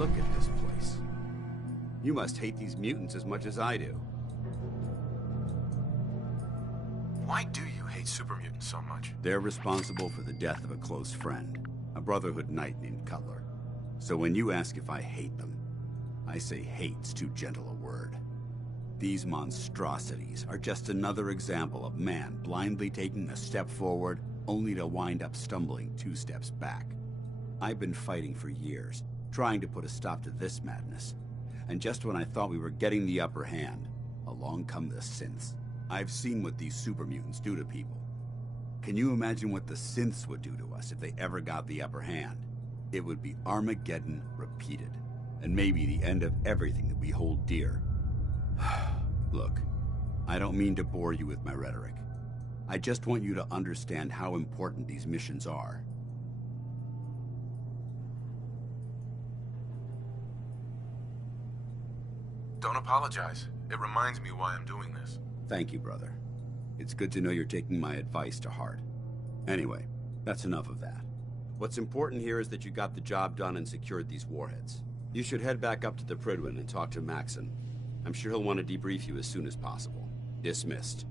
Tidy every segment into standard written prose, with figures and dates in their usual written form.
Look at this place. You must hate these mutants as much as I do. Why do you hate super mutants so much? They're responsible for the death of a close friend, a Brotherhood knight named Cutler. So when you ask if I hate them, I say hate's too gentle a word. These monstrosities are just another example of man blindly taking a step forward only to wind up stumbling 2 steps back. I've been fighting for years, trying to put a stop to this madness. And just when I thought we were getting the upper hand, along come the synths. I've seen what these super mutants do to people. Can you imagine what the synths would do to us if they ever got the upper hand? It would be Armageddon repeated, and maybe the end of everything that we hold dear. Look, I don't mean to bore you with my rhetoric. I just want you to understand how important these missions are. Don't apologize. It reminds me why I'm doing this. Thank you, brother. It's good to know you're taking my advice to heart. Anyway, that's enough of that. What's important here is that you got the job done and secured these warheads. You should head back up to the Prydwen and talk to Maxon. I'm sure he'll want to debrief you as soon as possible. Dismissed.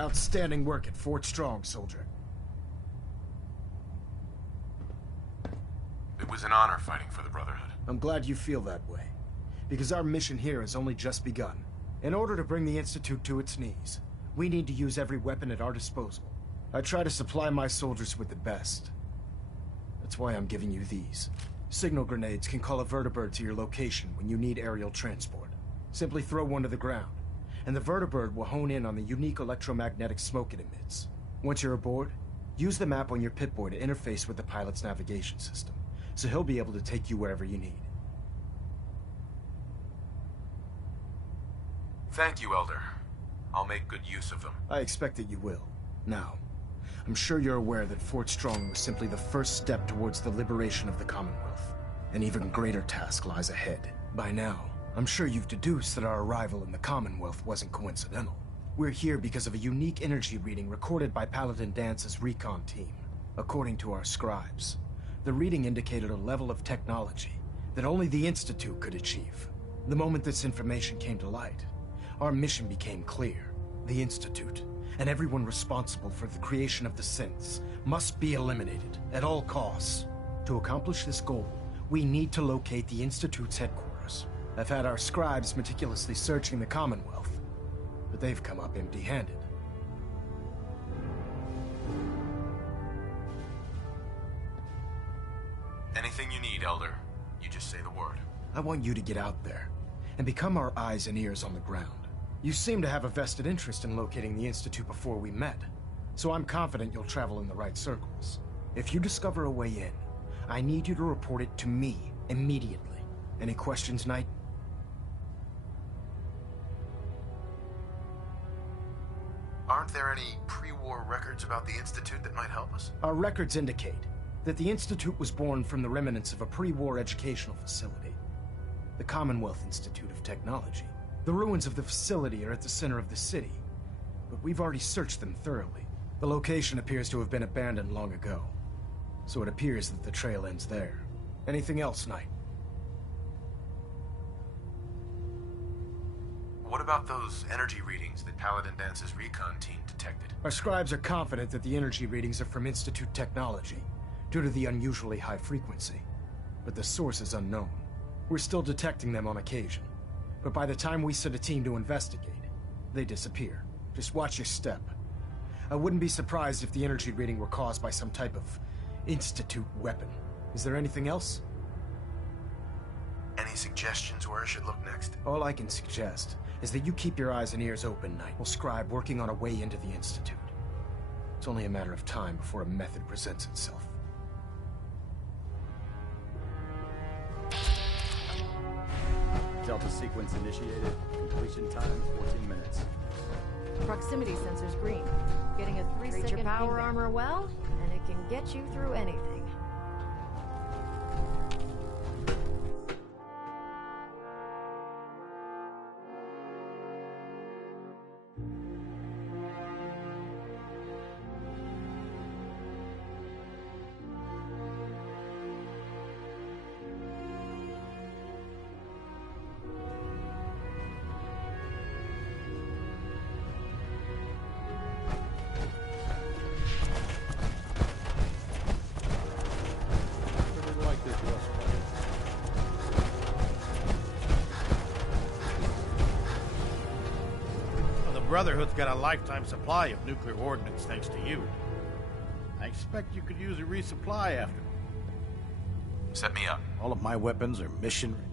Outstanding work at Fort Strong, soldier. It was an honor fighting for the Brotherhood. I'm glad you feel that way, because our mission here has only just begun. In order to bring the Institute to its knees, we need to use every weapon at our disposal. I try to supply my soldiers with the best. That's why I'm giving you these. Signal grenades can call a vertibird to your location when you need aerial transport. Simply throw one to the ground, and the vertibird will hone in on the unique electromagnetic smoke it emits. Once you're aboard, use the map on your Pip-Boy to interface with the pilot's navigation system, so he'll be able to take you wherever you need. Thank you, Elder. I'll make good use of them. I expect that you will. Now, I'm sure you're aware that Fort Strong was simply the first step towards the liberation of the Commonwealth. An even greater task lies ahead. By now, I'm sure you've deduced that our arrival in the Commonwealth wasn't coincidental. We're here because of a unique energy reading recorded by Paladin Dance's recon team. According to our scribes, the reading indicated a level of technology that only the Institute could achieve. The moment this information came to light, our mission became clear. The Institute, and everyone responsible for the creation of the synths, must be eliminated at all costs. To accomplish this goal, we need to locate the Institute's headquarters. I've had our scribes meticulously searching the Commonwealth, but they've come up empty-handed. Anything you need, Elder. You just say the word. I want you to get out there and become our eyes and ears on the ground. You seem to have a vested interest in locating the Institute before we met, so I'm confident you'll travel in the right circles. If you discover a way in, I need you to report it to me immediately. Any questions, Knight? Aren't there any pre-war records about the Institute that might help us? Our records indicate that the Institute was born from the remnants of a pre-war educational facility, the Commonwealth Institute of Technology. The ruins of the facility are at the center of the city, but we've already searched them thoroughly. The location appears to have been abandoned long ago, so it appears that the trail ends there. Anything else, Knight? What about those energy readings that Paladin Dance's recon team detected? Our scribes are confident that the energy readings are from Institute technology, due to the unusually high frequency, but the source is unknown. We're still detecting them on occasion, but by the time we send a team to investigate, they disappear. Just watch your step. I wouldn't be surprised if the energy reading were caused by some type of Institute weapon. Is there anything else? Any suggestions where I should look next? All I can suggest is that you keep your eyes and ears open, Knight. We'll scribe working on a way into the Institute. It's only a matter of time before a method presents itself. Delta sequence initiated. Completion time 14 minutes. Proximity sensor's green. Getting a 3-second Treat your power ping armor well, and it can get you through anything. Brotherhood's got a lifetime supply of nuclear ordnance thanks to you. I expect you could use a resupply after. Set me up. All of my weapons are mission ready.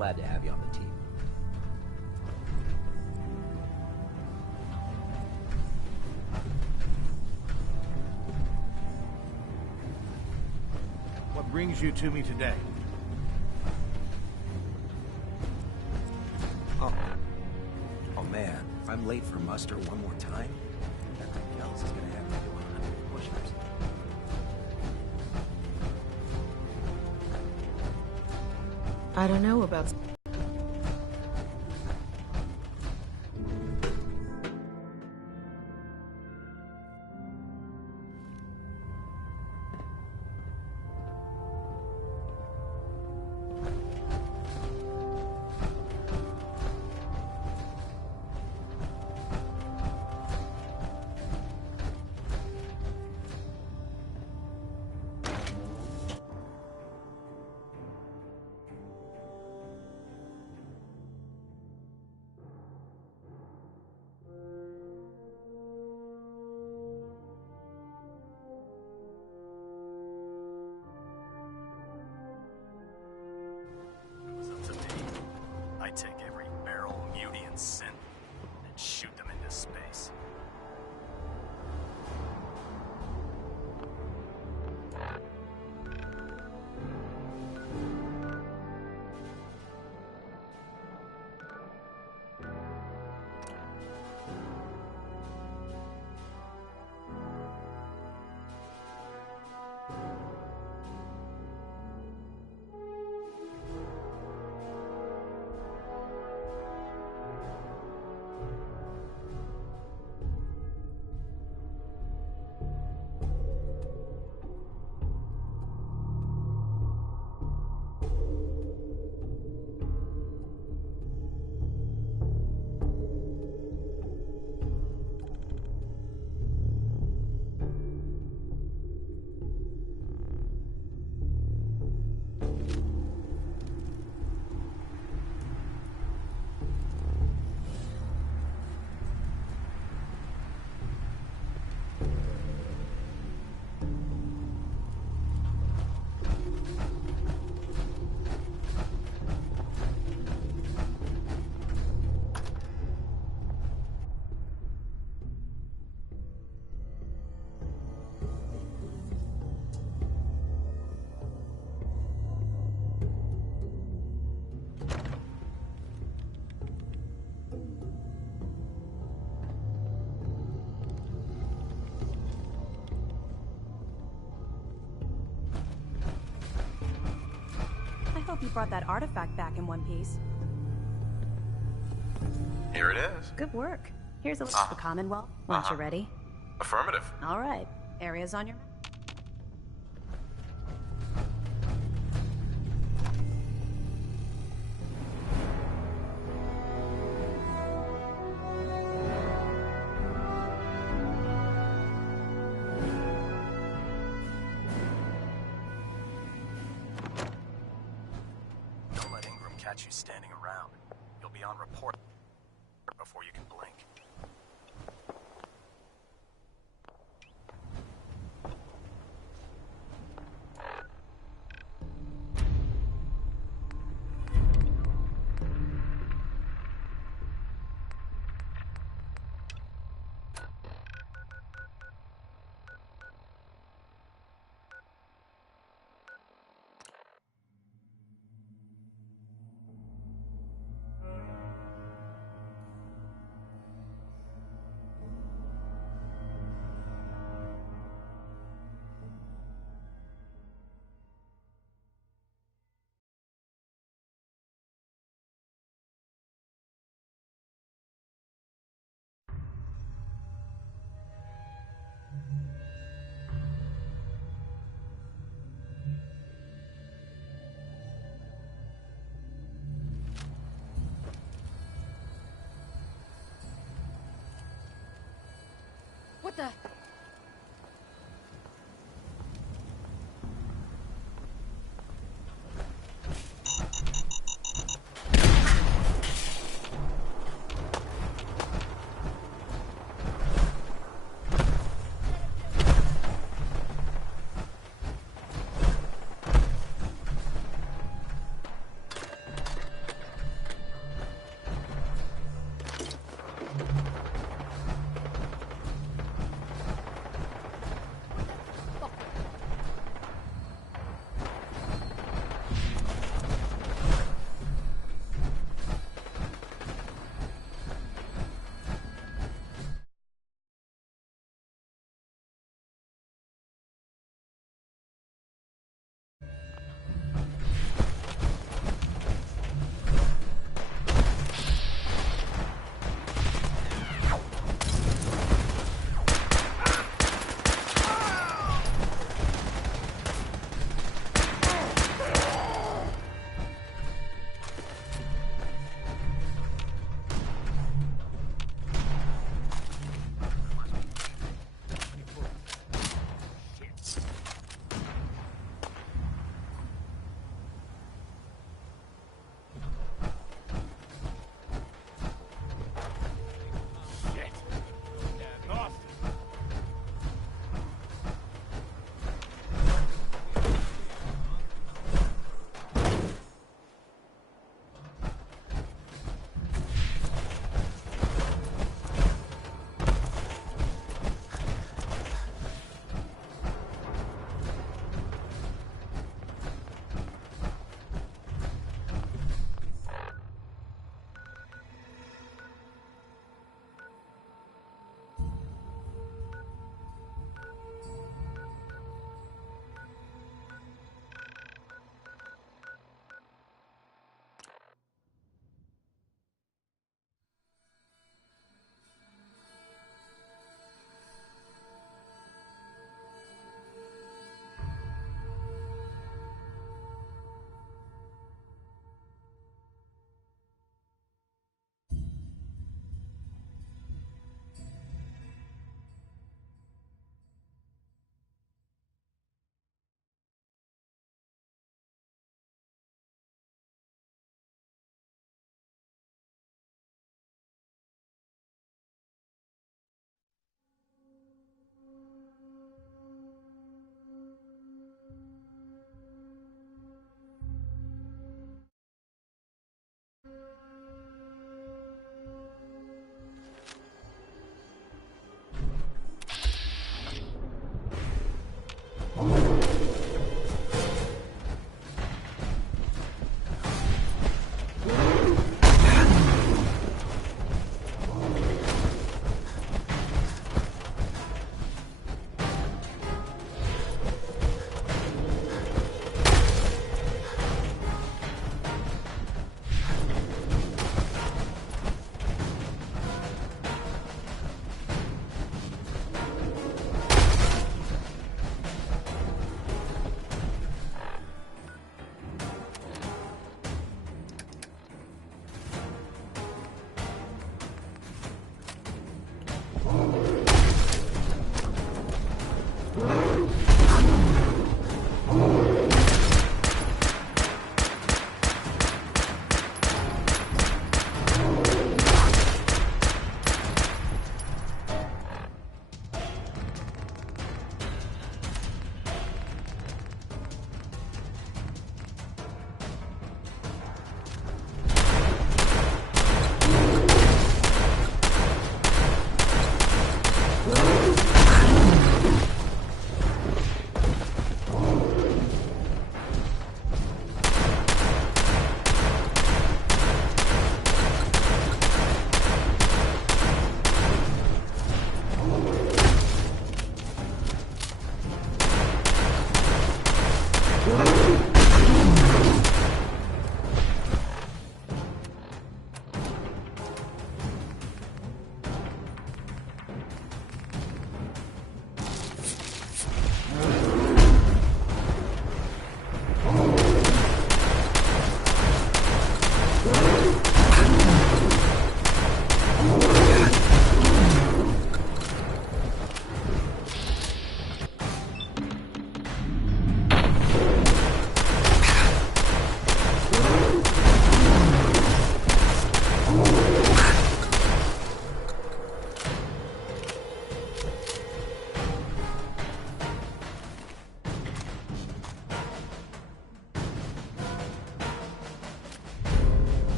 Glad to have you on the team. What brings you to me today? Oh man, if I'm late for muster one more time, Captain Kells is gonna have me do 100 push-ups. I don't know about... If it was up to me, I'd take every barrel of Mutant synth and shoot them into space. I hope you brought that artifact back in one piece. Here it is. Good work. Here's a list of the Commonwealth, once you're ready. Affirmative. All right. Areas on your map. Don't let Ingram catch you standing around. You'll be on report before you can blink. What the...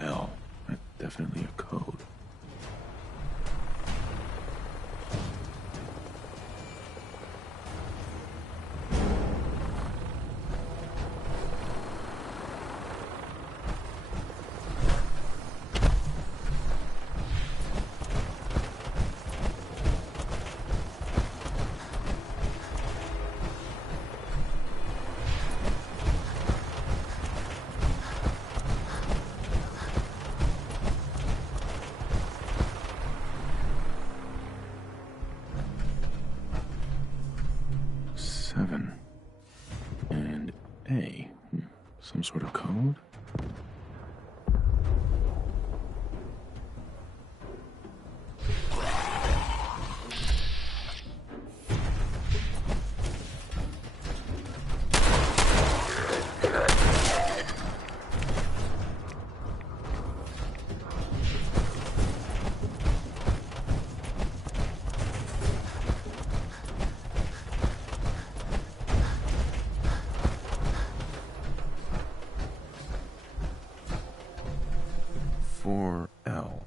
L. That's definitely a code. And A. Some sort of code? L.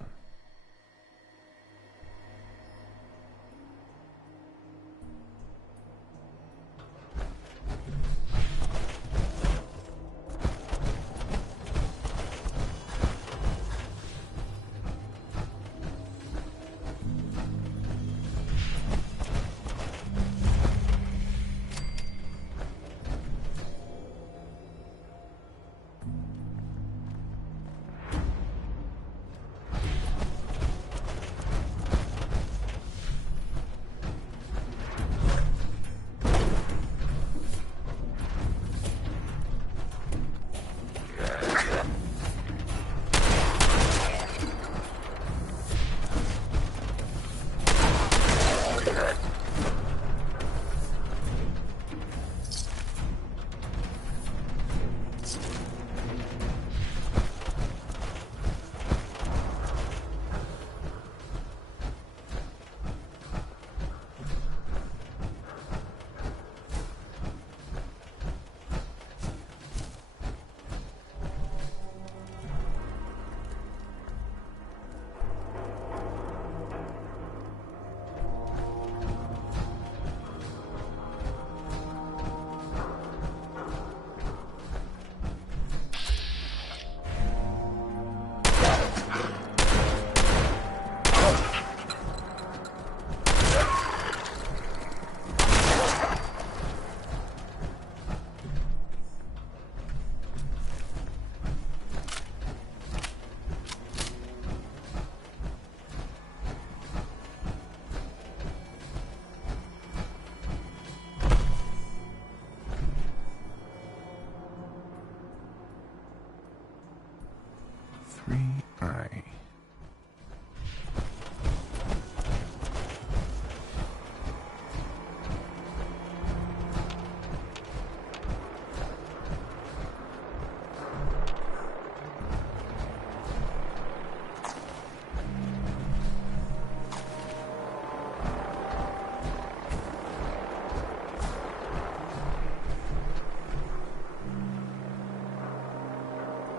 I.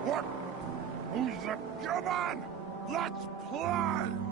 What? Who's the... Come on! Let's play!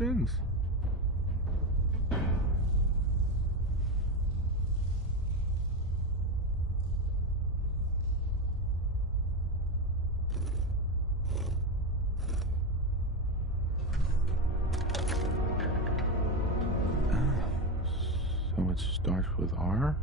spins. So it starts with R?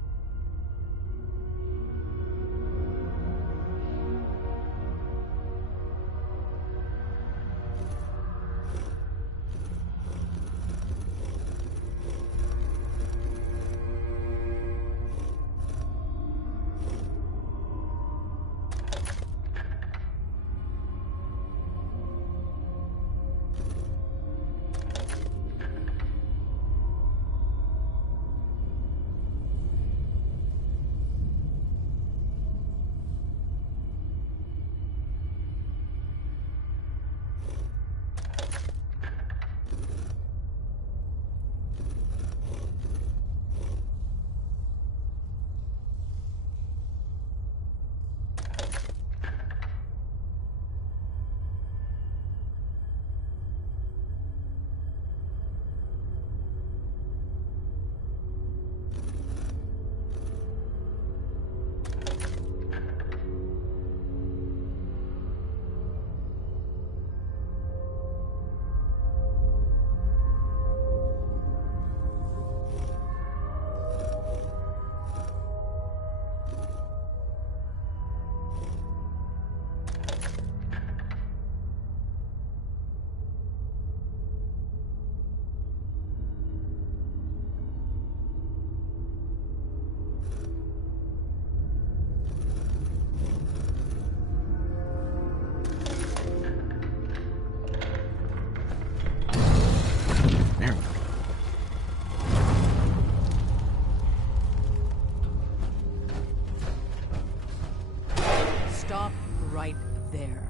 Stop right there.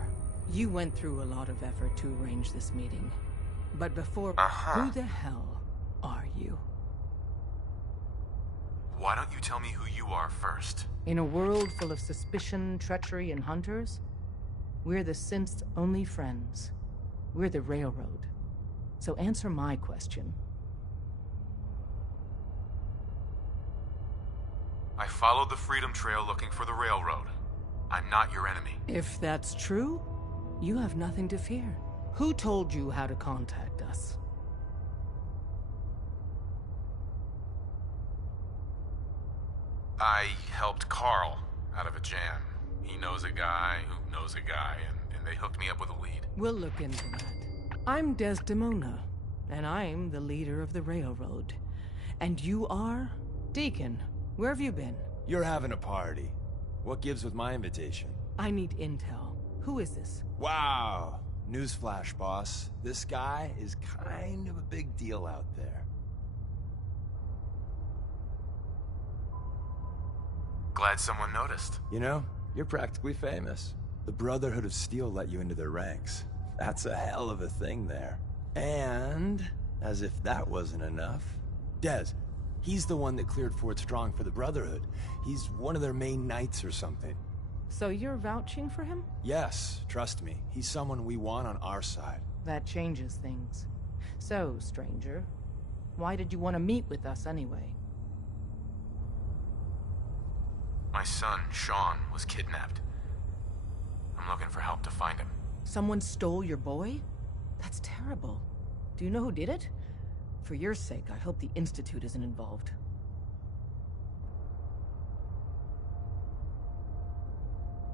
You went through a lot of effort to arrange this meeting. But before, who the hell are you? Why don't you tell me who you are first? In a world full of suspicion, treachery, and hunters, we're the synth's only friends. We're the Railroad. So answer my question. I followed the Freedom Trail looking for the Railroad. I'm not your enemy. If that's true, you have nothing to fear. Who told you how to contact us? I helped Carl out of a jam. He knows a guy who knows a guy, and they hooked me up with a lead. We'll look into that. I'm Desdemona, and I'm the leader of the Railroad. And you are? Deacon, where have you been? You're having a party. What gives with my invitation? I need intel. Who is this? Wow. Newsflash, boss. This guy is kind of a big deal out there. Glad someone noticed. You know, you're practically famous. The Brotherhood of Steel let you into their ranks. That's a hell of a thing there. And, as if that wasn't enough, Dez, he's the one that cleared Fort Strong for the Brotherhood. He's one of their main knights or something. So you're vouching for him? Yes, trust me. He's someone we want on our side. That changes things. So, stranger, why did you want to meet with us anyway? My son, Sean, was kidnapped. I'm looking for help to find him. Someone stole your boy? That's terrible. Do you know who did it? For your sake, I hope the Institute isn't involved.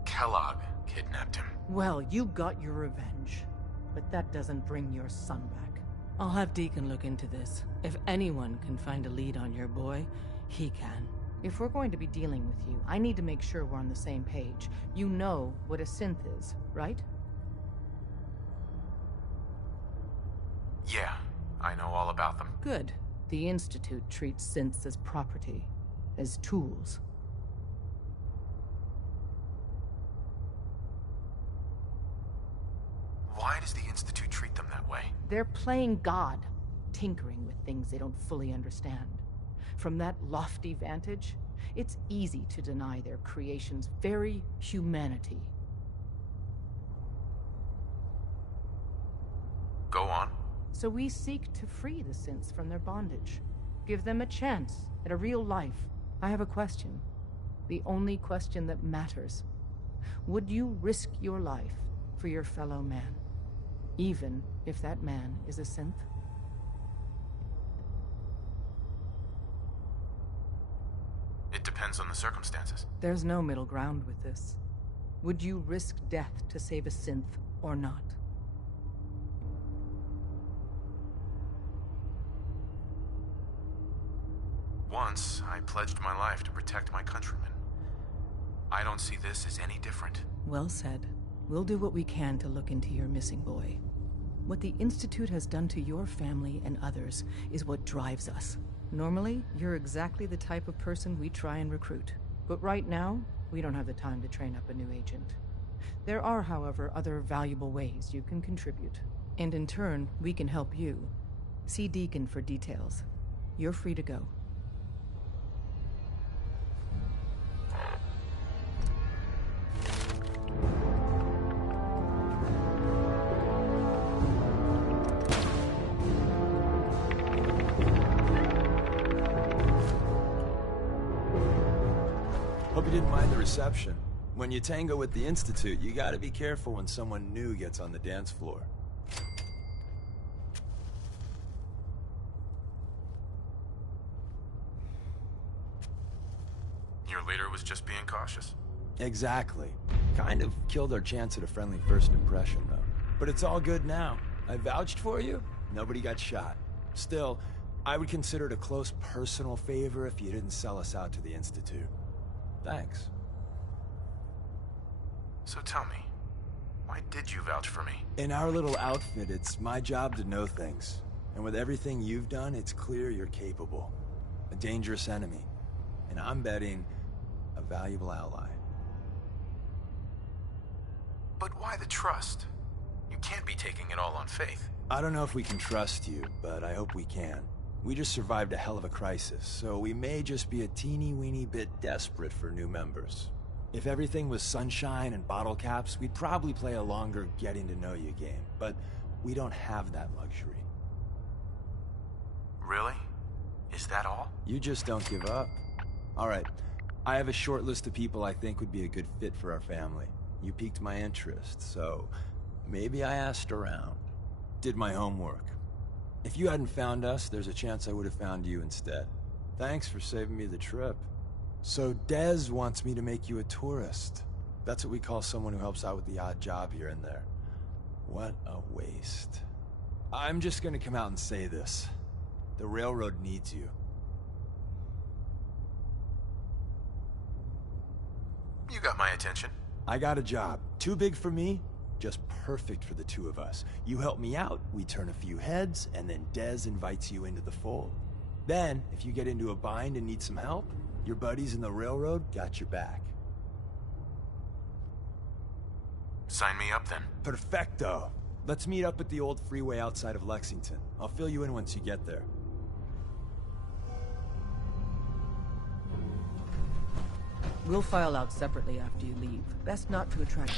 Kellogg kidnapped him. Well, you got your revenge. But that doesn't bring your son back. I'll have Deacon look into this. If anyone can find a lead on your boy, he can. If we're going to be dealing with you, I need to make sure we're on the same page. You know what a synth is, right? Yeah, I know all about them. Good. The Institute treats synths as property, as tools. Why does the Institute treat them that way? They're playing God, tinkering with things they don't fully understand. From that lofty vantage, it's easy to deny their creation's very humanity. Go on. So we seek to free the synths from their bondage. Give them a chance at a real life. I have a question. The only question that matters. Would you risk your life for your fellow man? Even if that man is a synth? It depends on the circumstances. There's no middle ground with this. Would you risk death to save a synth or not? Once, I pledged my life to protect my countrymen. I don't see this as any different. Well said. We'll do what we can to look into your missing boy. What the Institute has done to your family and others is what drives us. Normally, you're exactly the type of person we try and recruit. But right now, we don't have the time to train up a new agent. There are, however, other valuable ways you can contribute. And in turn, we can help you. See Deacon for details. You're free to go. Hope you didn't mind the reception. When you tango with the Institute, you gotta be careful when someone new gets on the dance floor. Your leader was just being cautious. Exactly. Kind of killed our chance at a friendly first impression, though. But it's all good now. I vouched for you, nobody got shot. Still, I would consider it a close personal favor if you didn't sell us out to the Institute. Thanks. So tell me, why did you vouch for me? In our little outfit, it's my job to know things. And with everything you've done, it's clear you're capable. A dangerous enemy. And I'm betting a valuable ally. But why the trust? You can't be taking it all on faith. I don't know if we can trust you, but I hope we can. We just survived a hell of a crisis, so we may just be a teeny-weeny bit desperate for new members. If everything was sunshine and bottle caps, we'd probably play a longer getting-to-know-you game, but we don't have that luxury. Really? Is that all? You just don't give up. All right, I have a short list of people I think would be a good fit for our family. You piqued my interest, so maybe I asked around. Did my homework. If you hadn't found us, there's a chance I would have found you instead. Thanks for saving me the trip. So Dez wants me to make you a tourist. That's what we call someone who helps out with the odd job here and there. What a waste. I'm just gonna come out and say this. The railroad needs you. You got my attention. I got a job. Too big for me, just perfect for the two of us. You help me out, we turn a few heads, and then Dez invites you into the fold. Then, if you get into a bind and need some help, your buddies in the railroad got your back. Sign me up then. Perfecto. Let's meet up at the old freeway outside of Lexington. I'll fill you in once you get there. We'll file out separately after you leave. Best not to attract...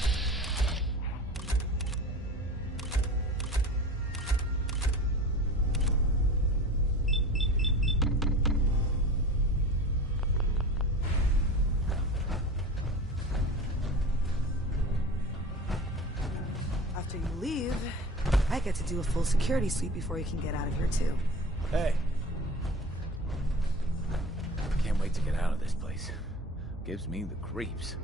After you leave, I get to do a full security sweep before you can get out of here too. Hey. Can't wait to get out of this place. Gives me the creeps.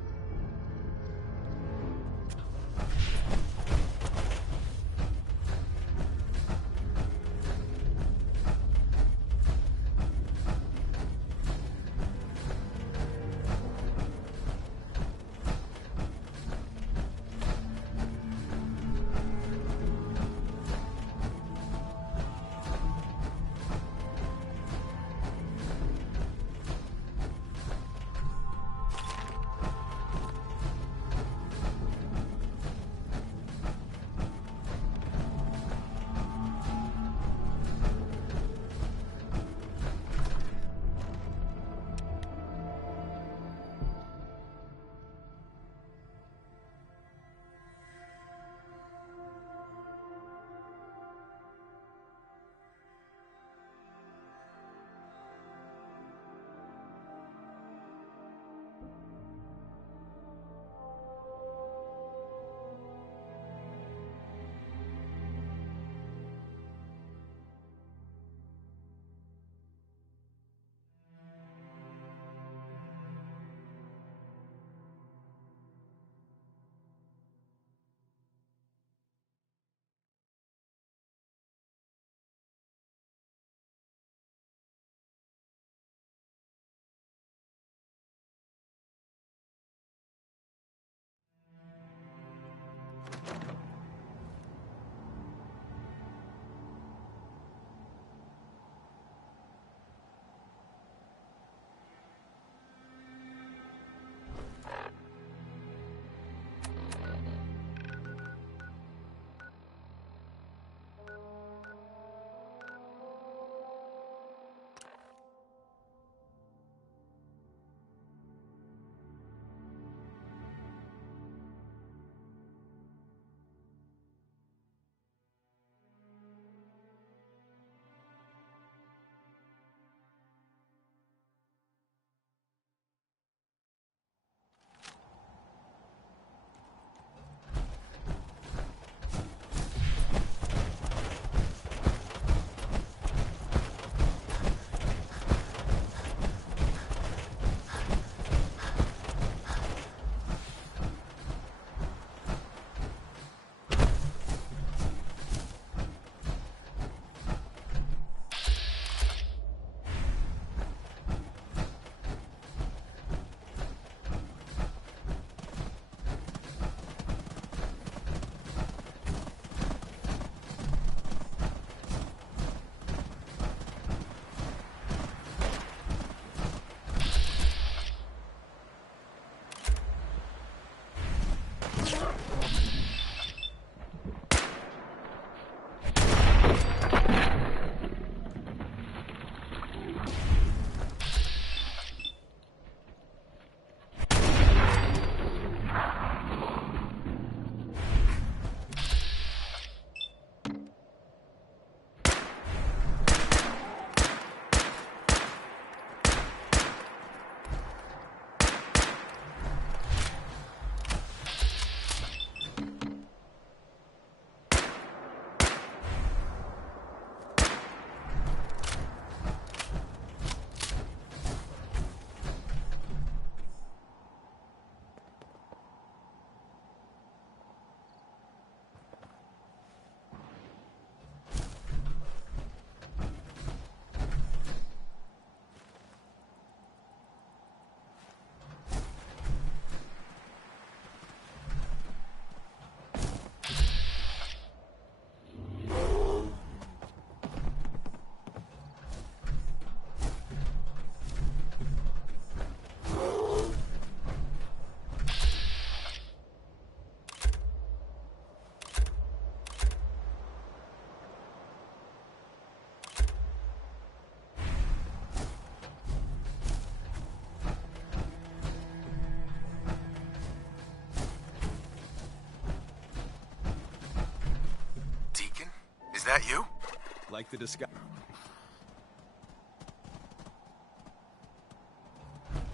Like the disguise?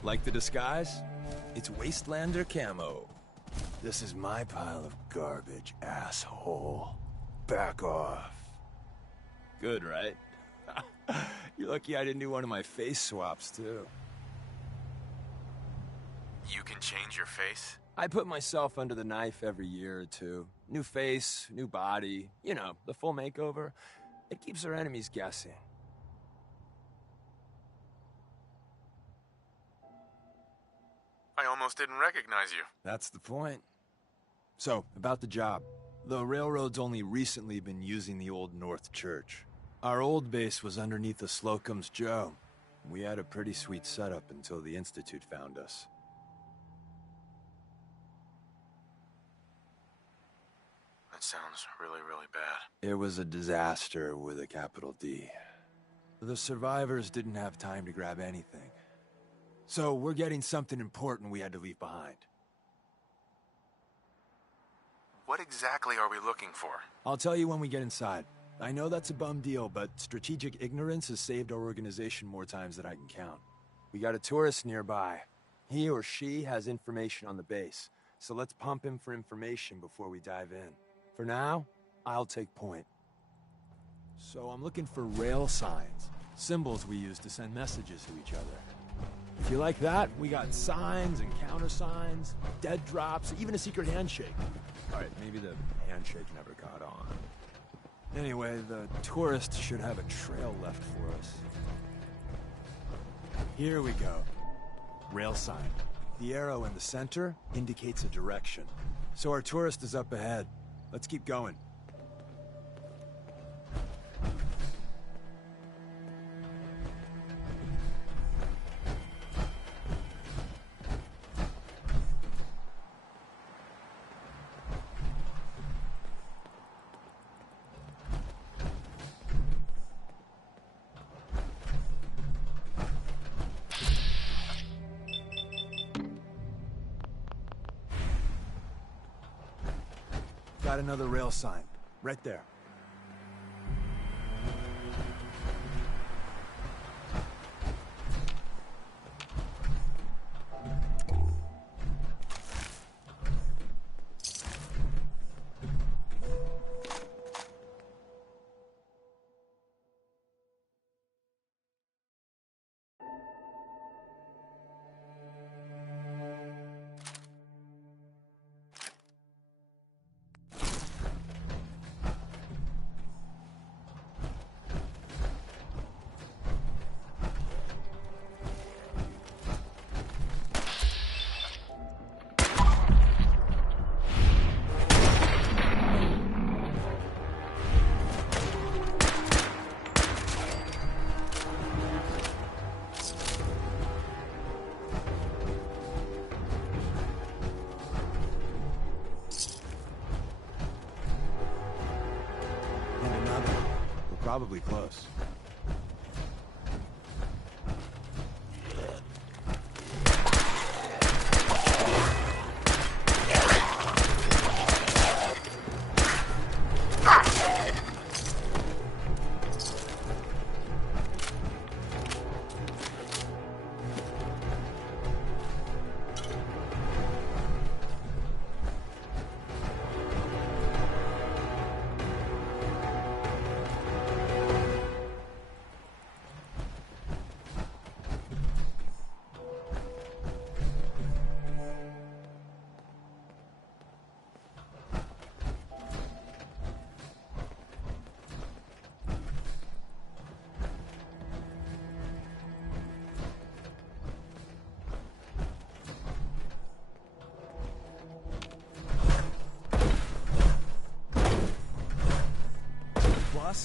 Like the disguise? It's Wastelander camo. This is my pile of garbage, asshole. Back off. Good, right? You're lucky I didn't do one of my face swaps, too. You can change your face? I put myself under the knife every year or two. New face, new body, you know, the full makeover. It keeps our enemies guessing. I almost didn't recognize you. That's the point. So, about the job. The railroad's only recently been using the Old North Church. Our old base was underneath the Slocum's Joe. We had a pretty sweet setup until the Institute found us. That sounds really, really bad. It was a disaster with a capital D. The survivors didn't have time to grab anything. So we're getting something important we had to leave behind. What exactly are we looking for? I'll tell you when we get inside. I know that's a bum deal, but strategic ignorance has saved our organization more times than I can count. We got a tourist nearby. He or she has information on the base, so let's pump him for information before we dive in. For now, I'll take point. So I'm looking for rail signs, symbols we use to send messages to each other. If you like that, we got signs and countersigns, dead drops, even a secret handshake. All right, maybe the handshake never got on. Anyway, the tourist should have a trail left for us. Here we go. Rail sign. The arrow in the center indicates a direction. So our tourist is up ahead. Let's keep going. Got another rail sign, right there. Probably close.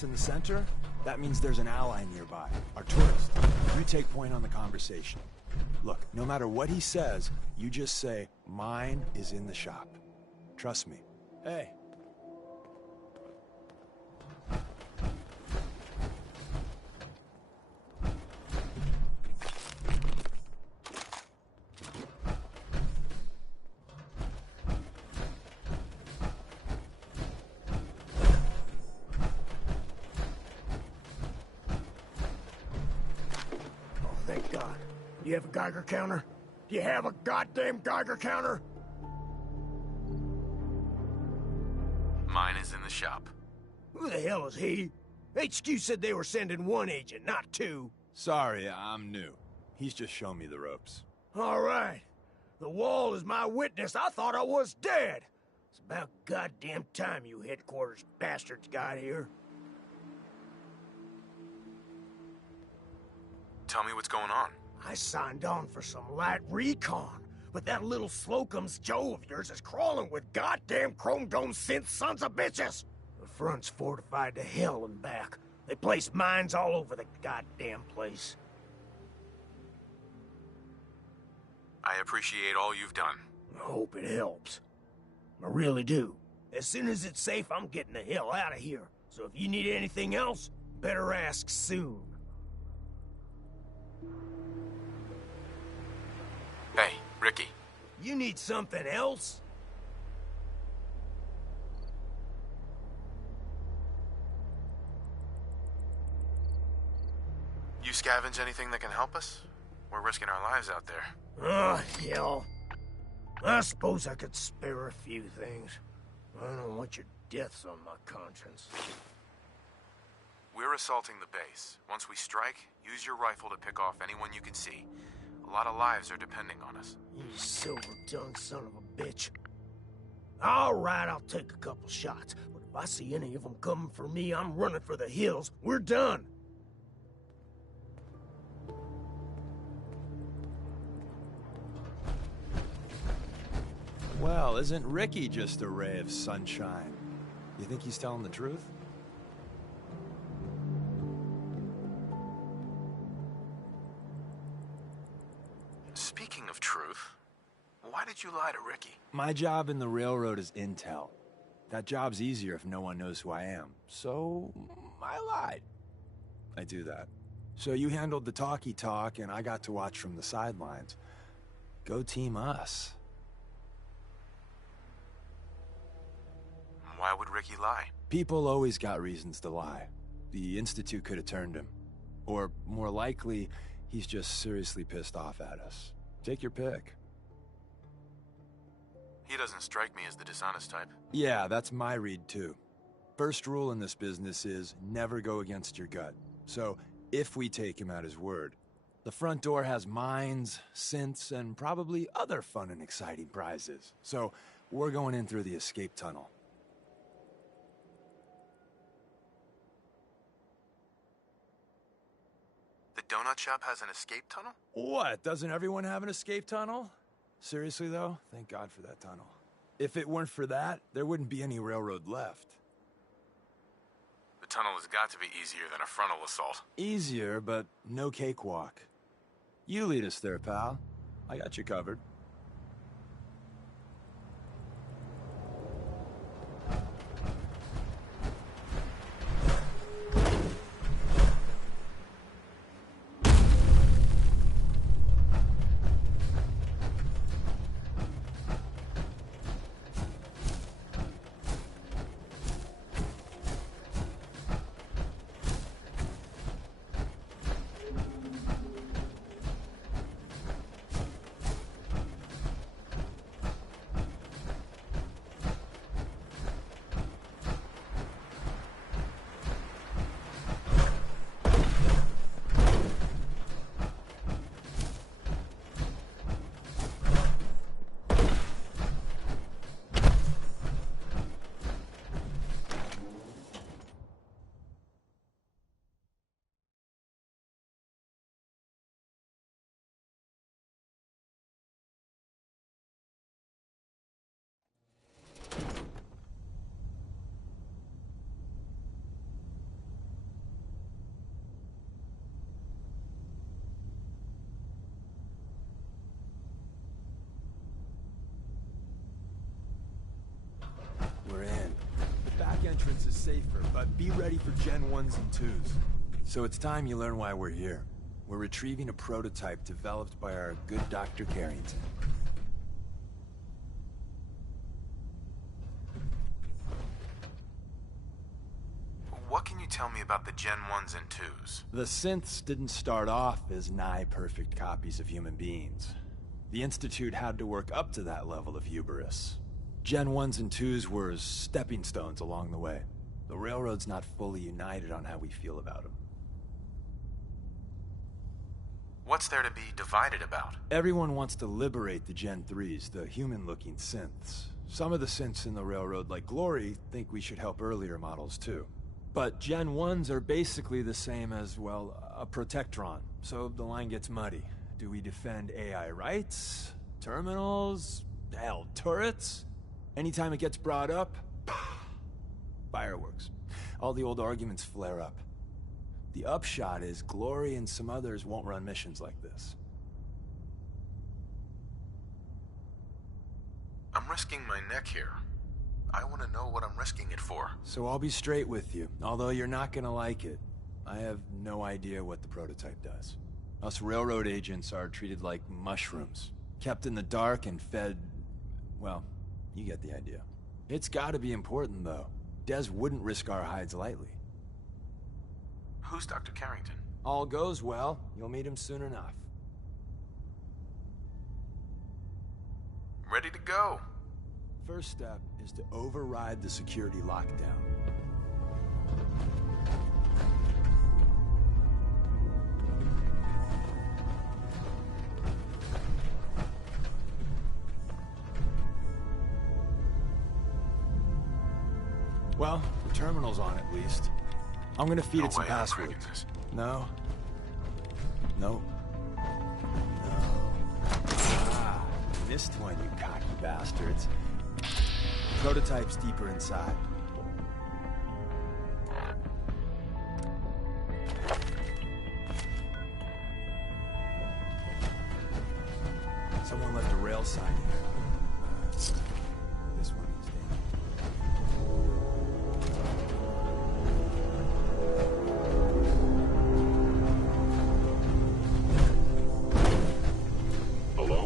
In the center, that means there's an ally nearby, our tourist. You take point on the conversation. Look, no matter what he says, you just say, "Mine is in the shop." Trust me. Hey. thank God. Do you have a Geiger counter? Do you have a goddamn Geiger counter? Mine is in the shop. Who the hell is he? HQ said they were sending one agent, not two. Sorry, I'm new. He's just showing me the ropes. All right. The wall is my witness. I thought I was dead. It's about goddamn time you headquarters bastards got here. Tell me what's going on. I signed on for some light recon, but that little Slocum's Joe of yours is crawling with goddamn chrome dome synth sons of bitches. The front's fortified to hell and back. They placed mines all over the goddamn place. I appreciate all you've done. I hope it helps. I really do. As soon as it's safe, I'm getting the hell out of here. So if you need anything else, better ask soon. Hey, Ricky. You need something else? You scavenge anything that can help us? We're risking our lives out there. Oh, hell. I suppose I could spare a few things. I don't want your deaths on my conscience. We're assaulting the base. Once we strike, use your rifle to pick off anyone you can see. A lot of lives are depending on us. You silver-tongued son of a bitch. All right, I'll take a couple shots. But if I see any of them coming for me, I'm running for the hills. We're done. Well, isn't Ricky just a ray of sunshine? You think he's telling the truth? Speaking of truth, why did you lie to Ricky? My job in the railroad is intel. That job's easier if no one knows who I am. So, I lied. I do that. So you handled the talky talk, and I got to watch from the sidelines. Go team us. Why would Ricky lie? People always got reasons to lie. The Institute could have turned him. Or, more likely, he's just seriously pissed off at us. Take your pick. He doesn't strike me as the dishonest type. Yeah, that's my read too. First rule in this business is never go against your gut. So, if we take him at his word, the front door has mines, synths, and probably other fun and exciting prizes. So, we're going in through the escape tunnel. The donut shop has an escape tunnel? What? Doesn't everyone have an escape tunnel? Seriously, though? Thank God for that tunnel. If it weren't for that, there wouldn't be any railroad left. The tunnel has got to be easier than a frontal assault. Easier, but no cakewalk. You lead us there, pal. I got you covered. We're in. The back entrance is safer, but be ready for Gen 1s and 2s. So it's time you learn why we're here. We're retrieving a prototype developed by our good Dr. Carrington. What can you you tell me about the Gen 1s and 2s? The synths didn't start off as nigh-perfect copies of human beings. The Institute had to work up to that level of hubris. Gen 1s and 2s were stepping stones along the way. The Railroad's not fully united on how we feel about them. What's there to be divided about? Everyone wants to liberate the Gen 3s, the human-looking synths. Some of the synths in the Railroad, like Glory, think we should help earlier models too. But Gen 1s are basically the same as, well, a Protectron. So the line gets muddy. Do we defend AI rights? Terminals? Hell, turrets? Anytime it gets brought up, fireworks. All the old arguments flare up. The upshot is Glory and some others won't run missions like this. I'm risking my neck here. I want to know what I'm risking it for. So I'll be straight with you, although you're not gonna like it. I have no idea what the prototype does. Us Railroad agents are treated like mushrooms. Kept in the dark and fed... well, you get the idea. It's gotta be important, though. Des wouldn't risk our hides lightly. Who's Dr. Carrington? All goes well, you'll meet him soon enough. Ready to go. First step is to override the security lockdown. Well, the terminal's on at least. I'm gonna feed it some passwords. No. No. Ah, missed one, you cocky bastards. Prototype's deeper inside. Someone left a rail sign here. This one is Hello?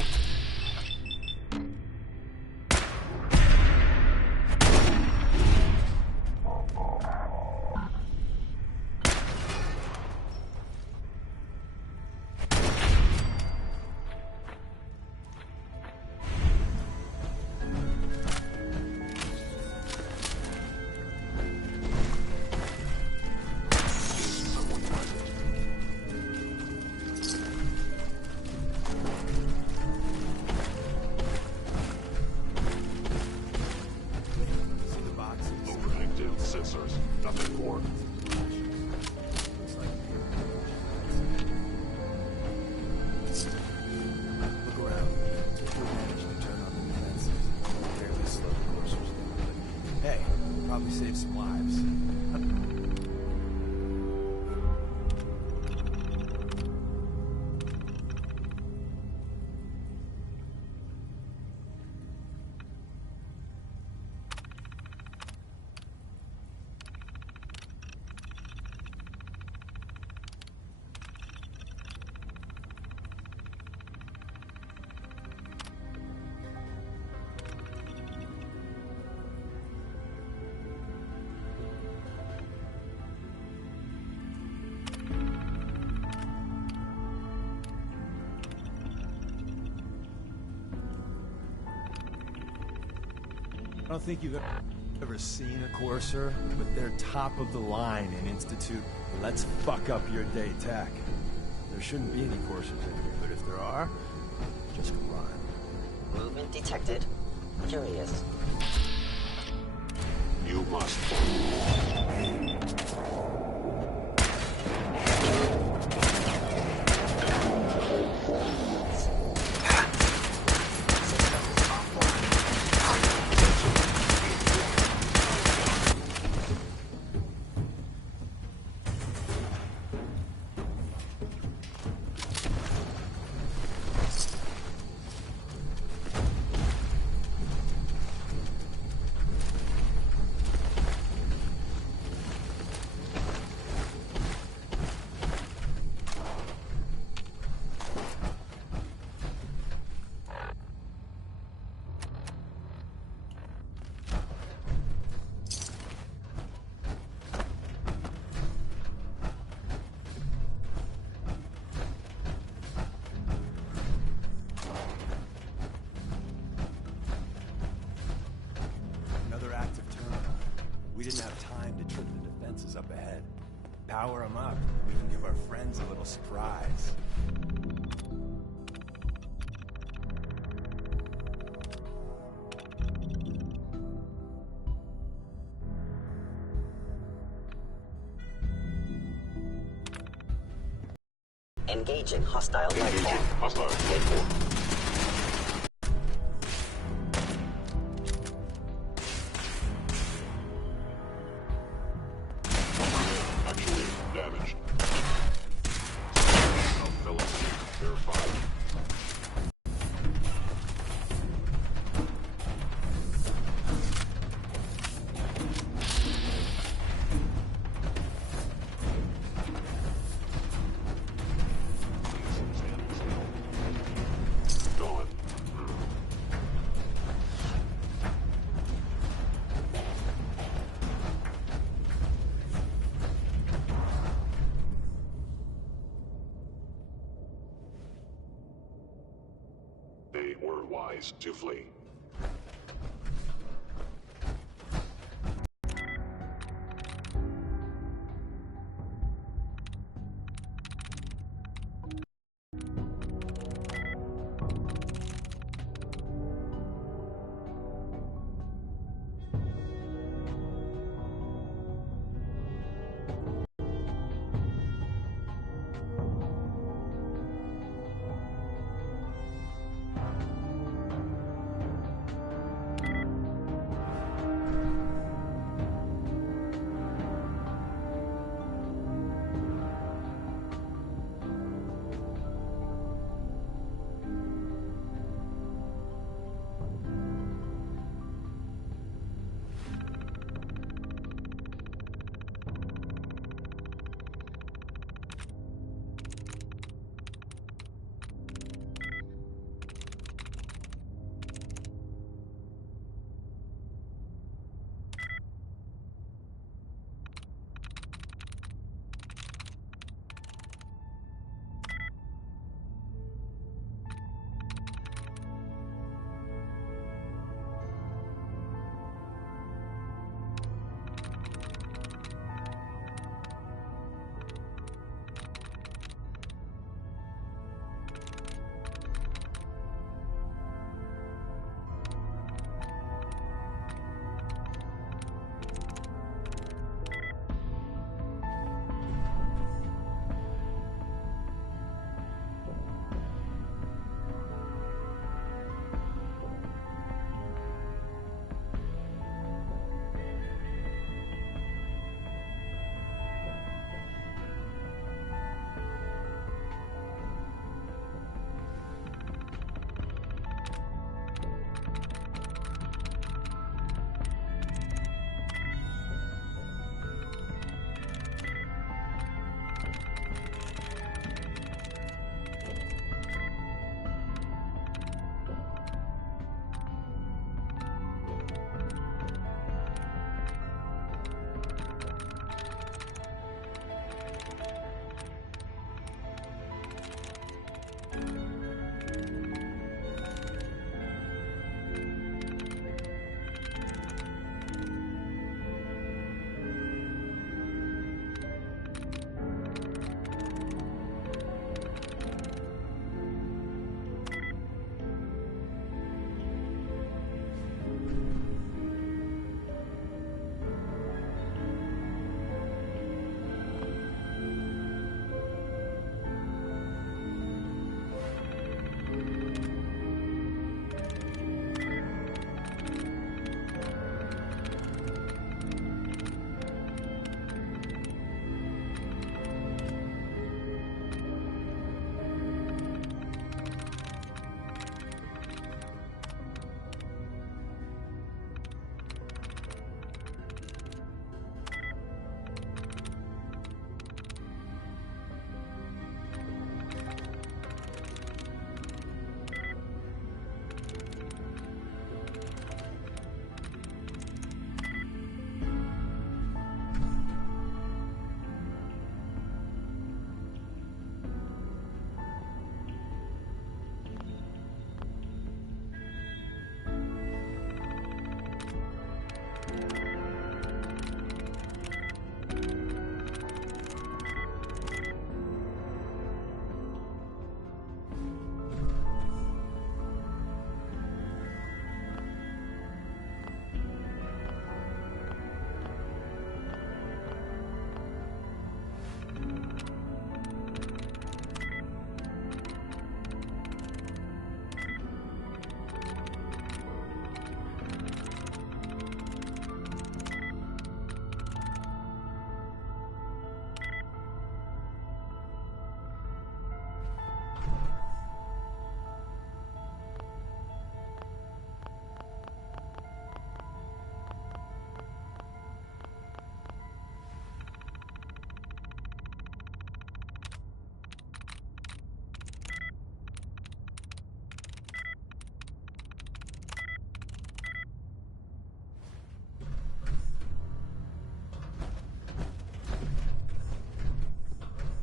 Sensors, nothing more. Look around. Take advantage to turn on the defenses. Fairly slow coursers there, but hey, probably save some lives. I don't think you've ever seen a Courser, but they're top of the line in Institute. Let's fuck up your day tech. There shouldn't be any Coursers in here, but if there are, just run. Movement detected. Curious. You must. surprise. Engaging hostile life form. Actually damaged. Verified. They were wise to flee.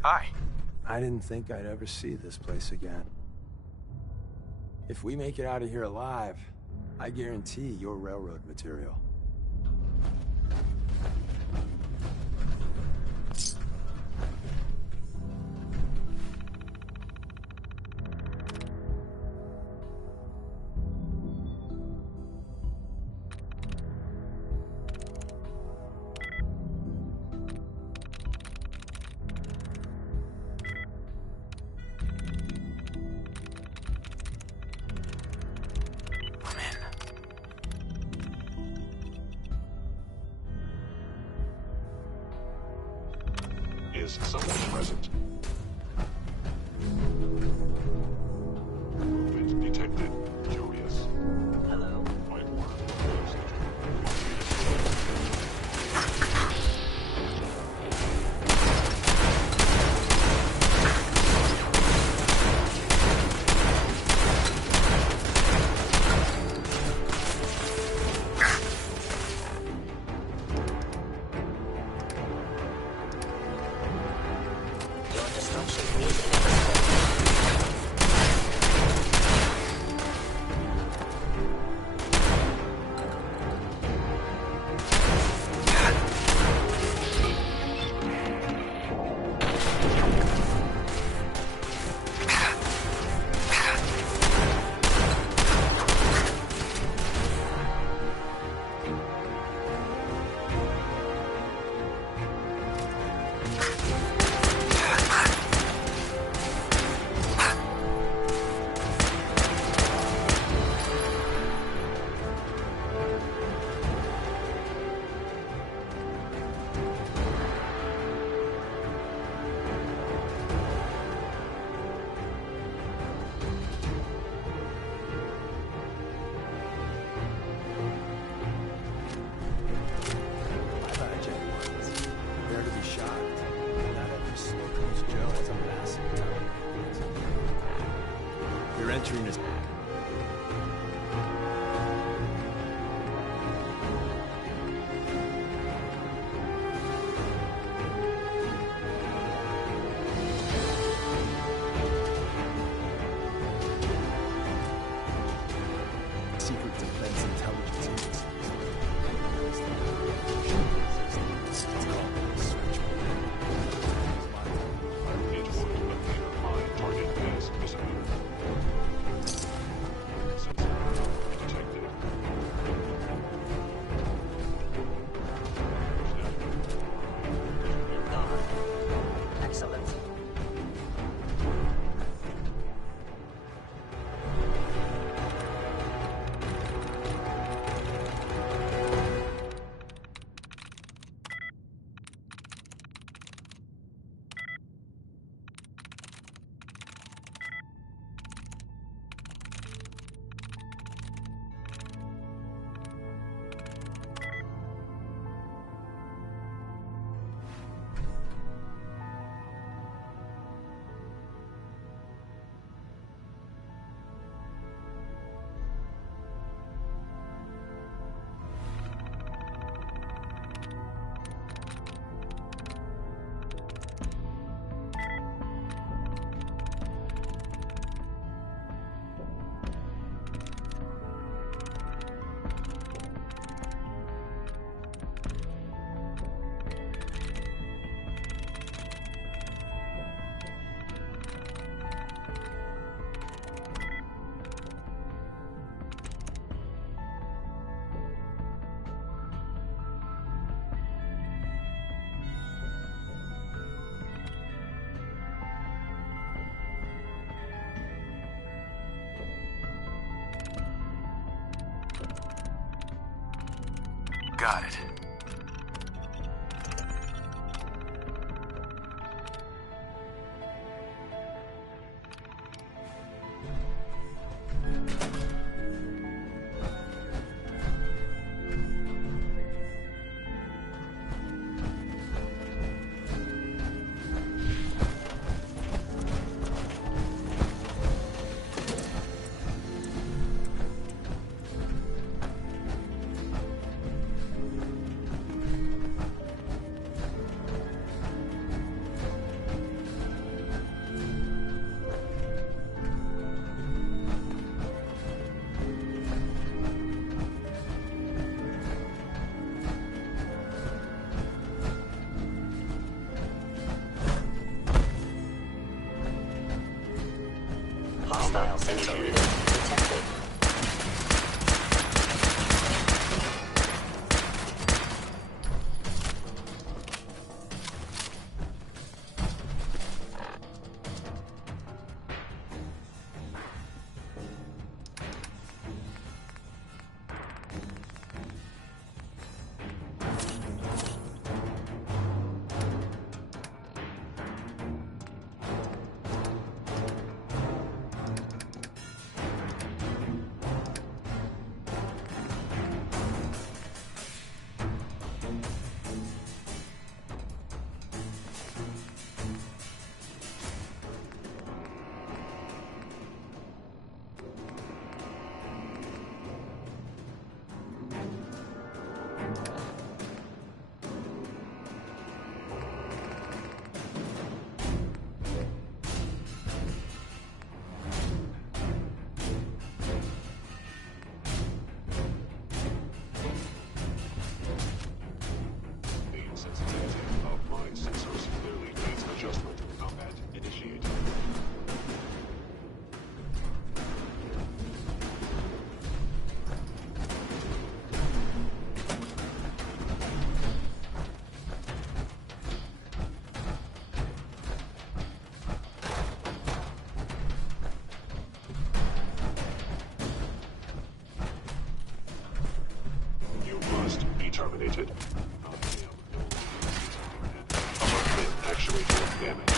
Hi. I didn't think I'd ever see this place again. If we make it out of here alive, I guarantee you're railroad material. Is someone present? Movement detected. Curious. Hello. Might work. Your destruction is inevitable. Bye-bye, Jaguars. Prepare to be shocked. Not every Slocum's Joe has a massive talent. You're entering his... Secret Defense Intelligence Agency. It's called the Switchboard. It would appear my target has disappeared. Sensor detected. Excellent. Got it. Hostile sensor reading detected. Terminated. Actuator damage.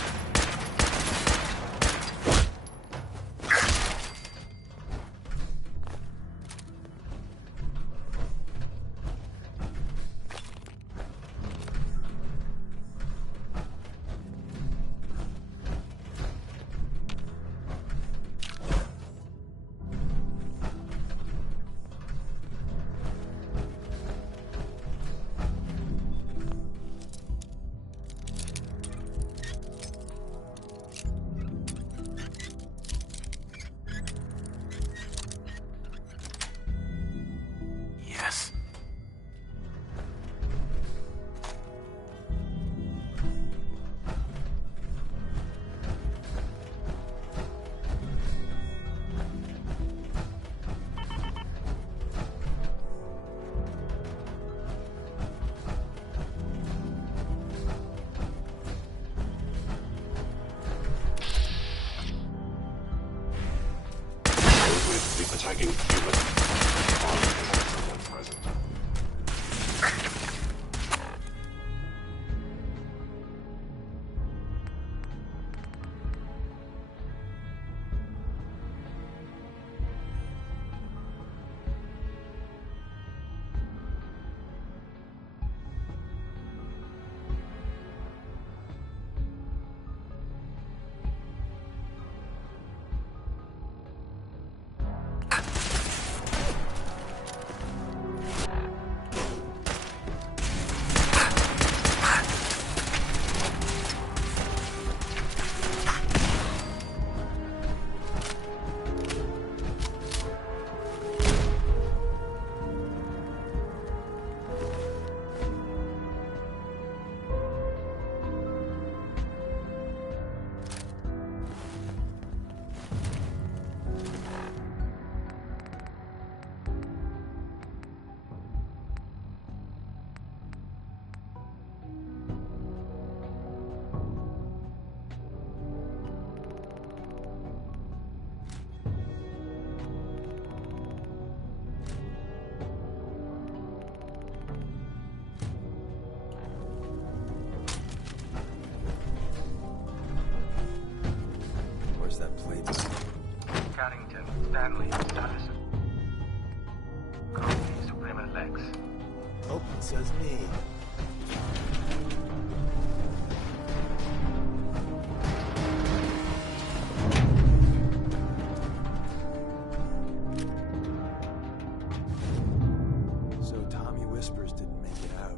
Yes. With the attacking human. Someone present. Where's that plate? Carrington, Stanley, Sanderson. Copy, Suprema Lex. Oh, it says me. So Tommy Whispers didn't make it out.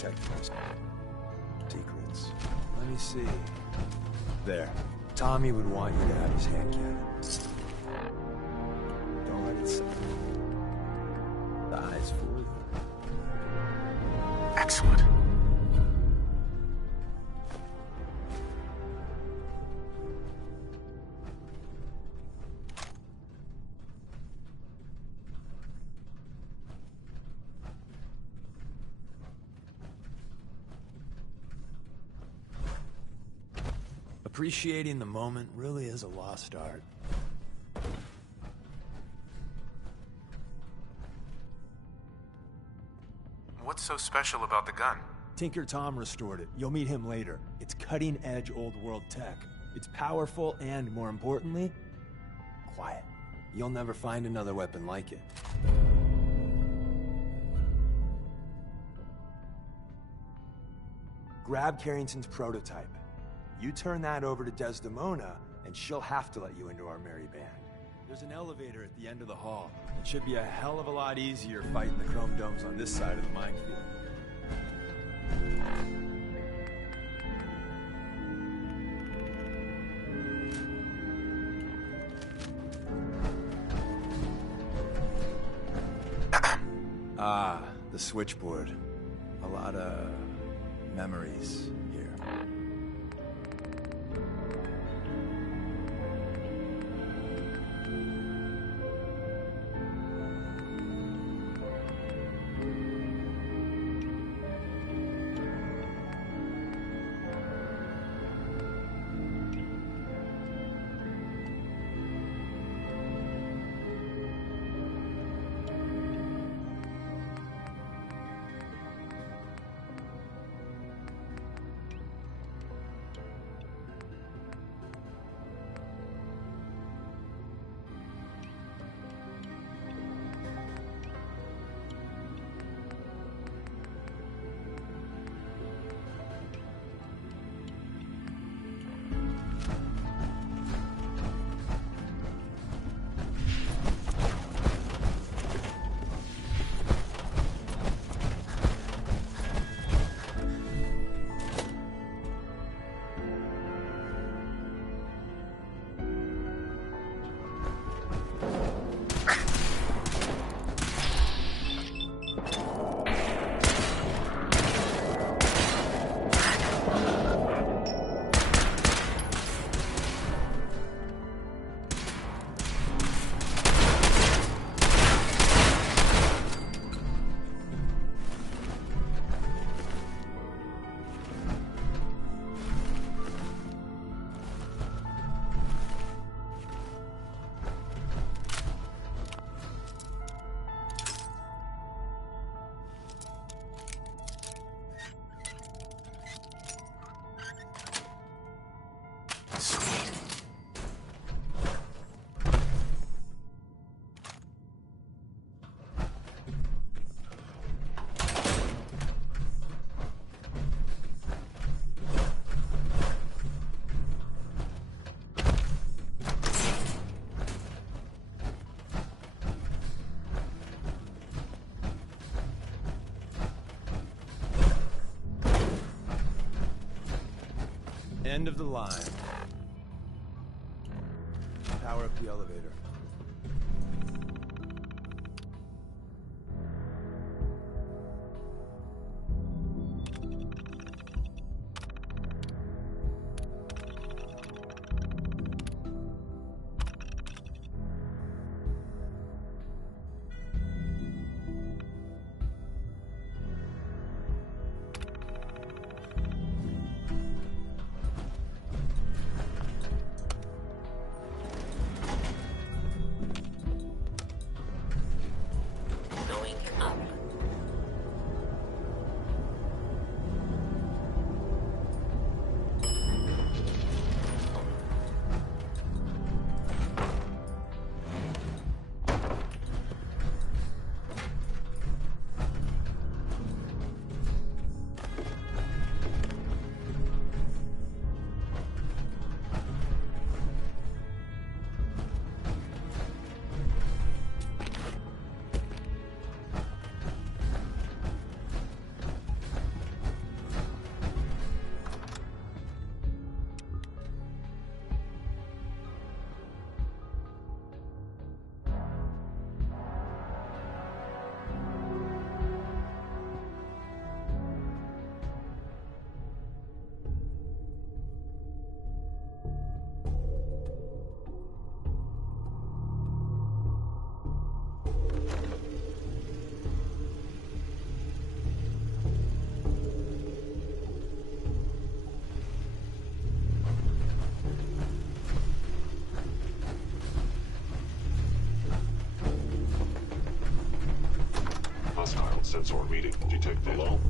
protect my secrets. Let me see. There. Tommy would want you to have his hand cannon. Don't let it sit. The eyes for you. Excellent. Appreciating the moment really is a lost art. What's so special about the gun? Tinker Tom restored it. You'll meet him later. It's cutting-edge old-world tech. It's powerful and, more importantly, quiet. You'll never find another weapon like it. Grab Carrington's prototype. You turn that over to Desdemona, and she'll have to let you into our merry band. There's an elevator at the end of the hall. It should be a hell of a lot easier fighting the chrome domes on this side of the minefield. Ah, the switchboard. A lot of memories here. End of the line. Power up the elevator. sensor reading detected. Hello?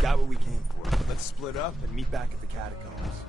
Got what we came for. Let's split up and meet back at the catacombs.